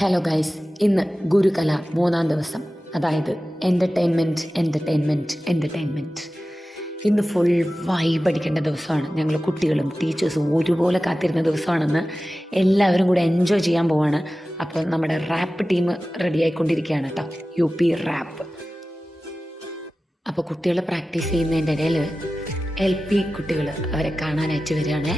Hello guys, ഇന്ന് ഗുരുകല 3-ാം ദിവസം, അതായത് എൻ്റർടൈൻമെൻറ്റ്. ഇന്ന് ഫുൾ വൈബ് അടിക്കേണ്ട ദിവസമാണ്. ഞങ്ങൾ കുട്ടികളും ടീച്ചേഴ്സും ഒരുപോലെ കാത്തിരുന്ന ദിവസമാണെന്ന്. എല്ലാവരും കൂടെ എൻജോയ് ചെയ്യാൻ പോവാണ്. അപ്പോൾ നമ്മുടെ റാപ്പ് ടീം റെഡി ആയിക്കൊണ്ടിരിക്കുകയാണ് കേട്ടോ, UP റാപ്പ്. അപ്പോൾ കുട്ടികൾ പ്രാക്ടീസ് ചെയ്യുന്നതിൻ്റെ ഇടയിൽ LP കുട്ടികൾ അവരെ കാണാനായിട്ട് വരികയാണേ.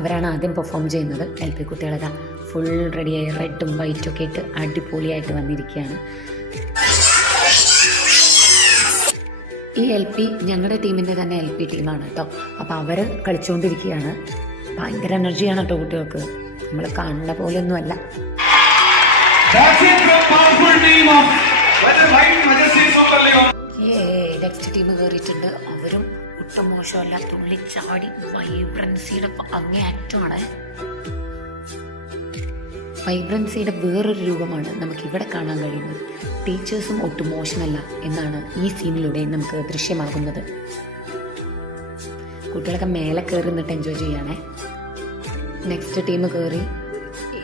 അവരാണ് ആദ്യം പെർഫോം ചെയ്യുന്നത്. LP കുട്ടികളൊക്കെ ഫുൾ റെഡിയായി റെഡും വൈറ്റും ഒക്കെ ഇട്ട് അടിപൊളിയായിട്ട് വന്നിരിക്കുകയാണ്. ഈ LP ഞങ്ങളുടെ ടീമിൻ്റെ തന്നെ LP ടീമാണ് കേട്ടോ. അപ്പോൾ അവർ കളിച്ചുകൊണ്ടിരിക്കുകയാണ്. ഭയങ്കര എനർജിയാണ് കേട്ടോ കുട്ടികൾക്ക്, നമ്മൾ കാണുന്ന പോലെയൊന്നുമല്ല. നെക്സ്റ്റ് ടീം കയറിയിട്ടുണ്ട്. അവരും ഒട്ടും മോശമല്ല, തുള്ളി ചാടി വൈബ്രൻസിയുടെ അങ്ങേയറ്റമാണ്. വൈബ്രൻസിയുടെ വേറൊരു രൂപമാണ് നമുക്കിവിടെ കാണാൻ കഴിയുന്നത്. ടീച്ചേഴ്സും ഒട്ടും മോശമല്ല എന്നാണ് ഈ സീനിലൂടെ നമുക്ക് ദൃശ്യമാകുന്നത്. കുട്ടികളൊക്കെ മേലെ കയറി നിന്നിട്ട് എൻജോയ് ചെയ്യണേ. നെക്സ്റ്റ് ടീം കയറി.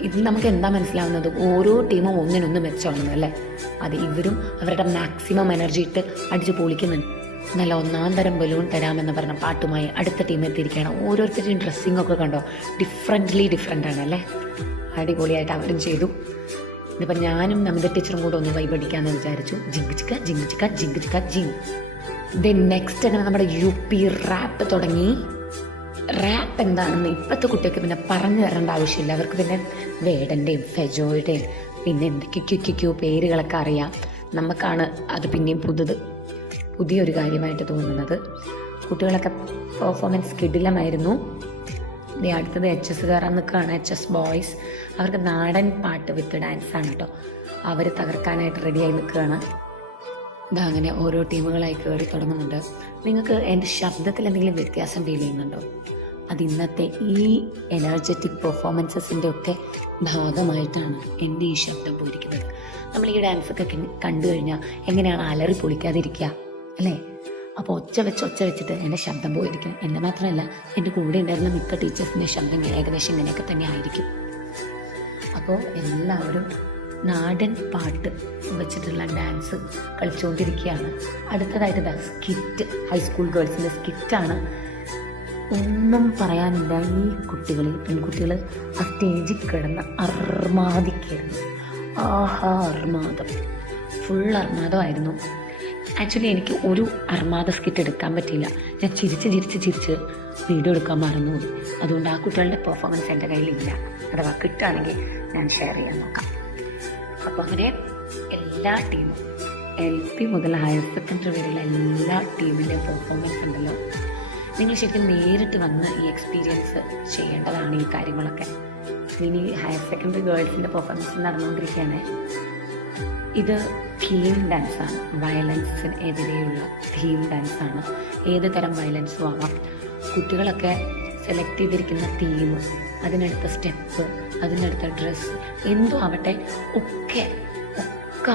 ഇത് നമുക്ക് എന്താ മനസ്സിലാവുന്നത്, ഓരോ ടീമും ഒന്നിനൊന്ന് മെച്ചമാണ് അല്ലേ. അത് ഇവരും അവരുടെ മാക്സിമം എനർജി ഇട്ട് അടിച്ച് പൊളിക്കുന്നുണ്ട്. നല്ല 1-ാം തരം ബലൂൺ തരാമെന്ന് പറഞ്ഞ പാട്ടുമായി അടുത്ത ടീം എത്തിയിരിക്കുകയാണ്. ഓരോരുത്തരുടെയും ഡ്രസ്സിംഗ് ഒക്കെ കണ്ടോ, ഡിഫറെൻ്റ് ആണ് അല്ലേ. അടിപൊളിയായിട്ട് അവരും ചെയ്തു. ഇതിപ്പോൾ ഞാനും നമിത ടീച്ചറും കൂടെ ഒന്ന് വൈബ് അടിക്കാമെന്ന് വിചാരിച്ചു. ജിങ്. ദെൻ നെക്സ്റ്റ് അങ്ങനെ നമ്മുടെ UP റാപ്പ് തുടങ്ങി. റാപ്പ് എന്താണെന്ന് ഇപ്പോഴത്തെ കുട്ടികൾക്ക് പിന്നെ പറഞ്ഞു തരേണ്ട ആവശ്യമില്ല. അവർക്ക് പിന്നെ വേടൻ്റെയും ഫെജോയുടെയും പിന്നെ എന്തൊക്കെയോ പേരുകളൊക്കെ അറിയാം. നമുക്കാണ് അത് പിന്നെയും പുതിയൊരു കാര്യമായിട്ട് തോന്നുന്നത്. കുട്ടികളൊക്കെ പെർഫോമൻസ് കിടിലമായിരുന്നു. അടുത്തത് HS കയറാൻ നിൽക്കുകയാണ്. HS boys. അവർക്ക് നാടൻ പാട്ട് വിത്ത് ഡാൻസാണ് കേട്ടോ. അവർ തകർക്കാനായിട്ട് റെഡിയായി നിൽക്കുകയാണ്. ഇതങ്ങനെ ഓരോ ടീമുകളായി കയറി തുടങ്ങുന്നുണ്ട്. നിങ്ങൾക്ക് എൻ്റെ ശബ്ദത്തിൽ എന്തെങ്കിലും വ്യത്യാസം ഫീൽ ചെയ്യുന്നുണ്ടോ? അത് ഇന്നത്തെ ഈ എനർജറ്റിക് പെർഫോമൻസസിൻ്റെ ഒക്കെ ഭാഗമായിട്ടാണ് എൻ്റെ ഈ ശബ്ദം പോയിരിക്കുന്നത്. നമ്മൾ ഈ ഡാൻസൊക്കെ കണ്ടു കഴിഞ്ഞാൽ എങ്ങനെയാണ് അലറി പൊളിക്കാതിരിക്കുക അല്ലേ. അപ്പോൾ ഒച്ച വെച്ചിട്ട് എൻ്റെ ശബ്ദം പോയിരിക്കും. എൻ്റെ മാത്രമല്ല, എൻ്റെ കൂടെ ഉണ്ടായിരുന്ന മിക്ക ടീച്ചേഴ്സിൻ്റെ ശബ്ദം ഏകദേശം ഇങ്ങനെയൊക്കെ തന്നെ ആയിരിക്കും. അപ്പോൾ എല്ലാവരും നാടൻ പാട്ട് വെച്ചിട്ടുള്ള ഡാൻസ് കളിച്ചുകൊണ്ടിരിക്കുകയാണ്. അടുത്തതായിട്ട് സ്കിറ്റ്, ഹൈസ്കൂൾ ഗേൾസിൻ്റെ സ്കിറ്റാണ്. ഒന്നും പറയാനില്ല. ഈ പെൺകുട്ടികൾ ആ സ്റ്റേജിൽ കിടന്ന് അർമാദിക്കായിരുന്നു. അർമാദം, ഫുൾ അർമാദമായിരുന്നു. ആക്ച്വലി എനിക്ക് ഒരു അർമാദ സ്കിറ്റ് എടുക്കാൻ പറ്റിയില്ല. ഞാൻ ചിരിച്ച് വീഡിയോ എടുക്കാൻ മറന്നു. അതുകൊണ്ട് ആ കുട്ടികളുടെ പെർഫോമൻസ് എൻ്റെ കയ്യിലില്ല. അഥവാ കിട്ടുകയാണെങ്കിൽ ഞാൻ ഷെയർ ചെയ്യാൻ നോക്കാം. അപ്പോൾ അങ്ങനെ എല്ലാ ടീമും LP മുതൽ ഹയർ സെക്കൻഡറി വരെയുള്ള എല്ലാ ടീമിൻ്റെ പെർഫോമൻസ് ഉണ്ടല്ലോ, നിങ്ങൾ ശരിക്കും നേരിട്ട് വന്ന് ഈ എക്സ്പീരിയൻസ് ചെയ്യേണ്ടതാണ് ഈ കാര്യങ്ങളൊക്കെ. ഇനി ഹയർ സെക്കൻഡറി ഗേൾസിൻ്റെ പെർഫോമൻസ് നടന്നുകൊണ്ടിരിക്കുകയാണ്. ഇത് തീം ഡാൻസാണ്. വയലൻസിനെതിരെയുള്ള തീം ഡാൻസാണ്. ഏത് തരം വയലൻസും ആവാം. കുട്ടികളൊക്കെ സെലക്ട് ചെയ്തിരിക്കുന്ന തീം, അതിനടുത്ത സ്റ്റെപ്പ്, അതിനടുത്ത ഡ്രസ്സ്, എന്തോ ആവട്ടെ, ഒക്കെ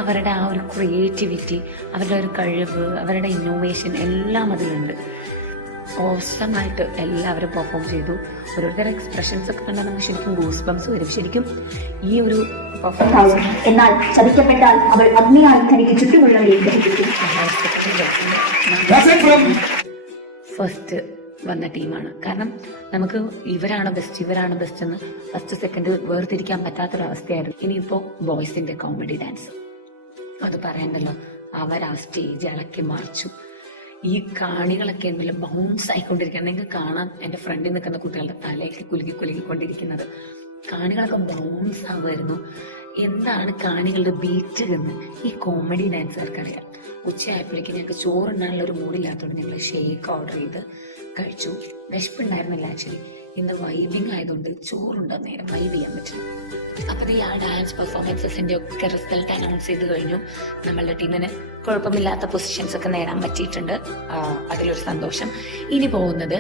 അവരുടെ ആ ഒരു ക്രിയേറ്റിവിറ്റി, അവരുടെ ഒരു കഴിവ്, അവരുടെ ഇന്നോവേഷൻ എല്ലാം അതിലുണ്ട്. ഓസമായിട്ട് എല്ലാവരും പെർഫോം ചെയ്തു. ഓരോരുത്തരുടെ എക്സ്പ്രഷൻസ് ഒക്കെ കണ്ടാൽ നമുക്ക് ശരിക്കും ഗൂസ് ബംസ് വരും. ശരിക്കും ഈ ഒരു പെർഫോമൻസ്. എന്നാൽ ചതിക്കപ്പെട്ടാൽ അവൾ അഗ്നിയായി തനിക്ക് ചുറ്റുമുള്ളവരെ ഫസ്റ്റ് വന്ന ടീമാണ്. കാരണം നമുക്ക് ഇവരാണ് ബെസ്റ്റ് എന്ന് ഫസ്റ്റ് സെക്കൻഡ് വേർതിരിക്കാൻ പറ്റാത്തൊരവസ്ഥയായിരുന്നു. ഇനിയിപ്പോൾ ബോയ്സിന്റെ കോമഡി ഡാൻസ്, അത് പറയണ്ടല്ലോ. അവർ ആ സ്റ്റേജ് ഇളക്കി മറിച്ചു. ഈ കാണികളൊക്കെ ഉണ്ടല്ലോ ബൗൺസ് ആയിക്കൊണ്ടിരിക്കുകയാണ്. നിങ്ങൾക്ക് കാണാം എൻ്റെ ഫ്രണ്ടിൽ നിൽക്കുന്ന കുട്ടികളുടെ തലയൊക്കെ കുലുക്കിക്കൊണ്ടിരിക്കുന്നത്. കാണികളൊക്കെ ബൗൺസ് ആവുമായിരുന്നു. എന്താണ് കാണികളുടെ ബീറ്റ് എന്ന് ഈ കോമഡി ഡാൻസുകാർക്കറിയാം. ഉച്ചയായപ്പോഴേക്കും ഞങ്ങൾക്ക് ചോറുണ്ടാനുള്ള ഒരു മൂടില്ലാത്തതുകൊണ്ട് ഞങ്ങൾ ഷേക്ക് ഓർഡർ ചെയ്ത് കഴിച്ചു. വിശപ്പുണ്ടായിരുന്നില്ല ആക്ച്വലി. ഇന്ന് വൈബിങ് ആയതുകൊണ്ട് ചോറുണ്ടോ നേരം വൈബ് ചെയ്യാൻ പറ്റും. അപ്പോൾ ഈ ആ ഡാൻസ് പെർഫോമൻസസിൻ്റെ ഒക്കെ റിസൾട്ട് അനൗൺസ് ചെയ്ത് കഴിഞ്ഞു. നമ്മളുടെ ടീമിന് കുഴപ്പമില്ലാത്ത പൊസിഷൻസ് ഒക്കെ നേടാൻ പറ്റിയിട്ടുണ്ട്. അതിലൊരു സന്തോഷം. ഇനി പോകുന്നത്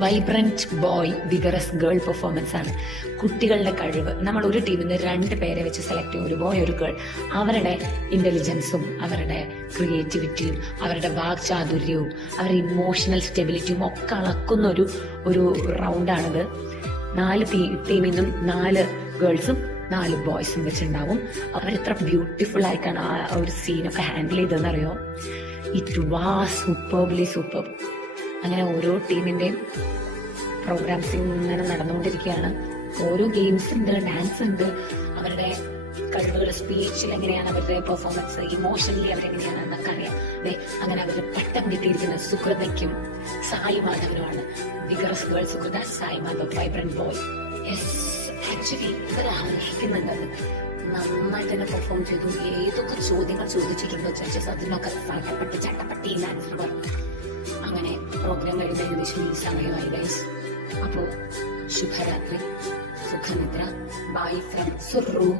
vibrant boy vigorous girl performance ആണ്. കുട്ടികളുടെ കഴിവ്. നമ്മൾ ഒരു ടീമിൽ നിന്ന് 2 പേരെ വെച്ച് സെലക്ട് ചെയ്യും, ഒരു ബോയ് ഒരു ഗേൾ. അവരുടെ ഇന്റലിജൻസും അവരുടെ ക്രിയേറ്റിവിറ്റിയും അവരുടെ വാക്ചാതുര്യവും അവരുടെ ഇമോഷണൽ സ്റ്റെബിലിറ്റിയും ഒക്കെ അളക്കുന്ന ഒരു റൗണ്ടാണിത്. 4 ടീമിൽ നിന്നും 4 ഗേൾസും 4 ബോയ്സും വെച്ചിട്ടുണ്ടാവും. അവരെത്ര ബ്യൂട്ടിഫുൾ ആയിട്ടാണ് ആ ഒരു സീനൊക്കെ ഹാൻഡിൽ ചെയ്തതെന്നറിയോ. It was superbly super. അങ്ങനെ ഓരോ ടീമിന്റെയും പ്രോഗ്രാംസ് ഇങ്ങനെ നടന്നുകൊണ്ടിരിക്കുകയാണ്. ഓരോ ഗെയിംസ് ഉണ്ട്, ഡാൻസ് ഉണ്ട്, അവരുടെ കഴിവുകൾ, സ്പീച്ചിൽ എങ്ങനെയാണ് അവരുടെ പെർഫോമൻസ്, ഇമോഷണലി അവരെങ്ങനെയാണ് എന്നൊക്കെ അറിയാം. അങ്ങനെ അവർ പട്ടം കിട്ടിയിരിക്കുന്ന സുഹൃതയ്ക്കും സായി മാധവനുമാണ്. വിഗറസ് ഗേൾ സുഹൃത, Sai Madhav vibrant boy. Actually ഇവർ അർഹിക്കുന്നുണ്ടത്. നന്നായിട്ട് തന്നെ പെർഫോം ചെയ്തു. ഏതൊക്കെ ചോദ്യങ്ങൾ ചോദിച്ചിട്ടുണ്ടോ ജഡ്ജസ് അതിനൊക്കെ ചട്ടപ്പട്ടി ആൻസർ പറഞ്ഞു. അങ്ങനെ പ്രോഗ്രാം കഴിയുന്ന ഏകദേശം ഈ സമയമായി ഗൈസ്. അപ്പോൾ ശുഭരാത്രി, സുഖനിദ്ര. Bye from സുറു.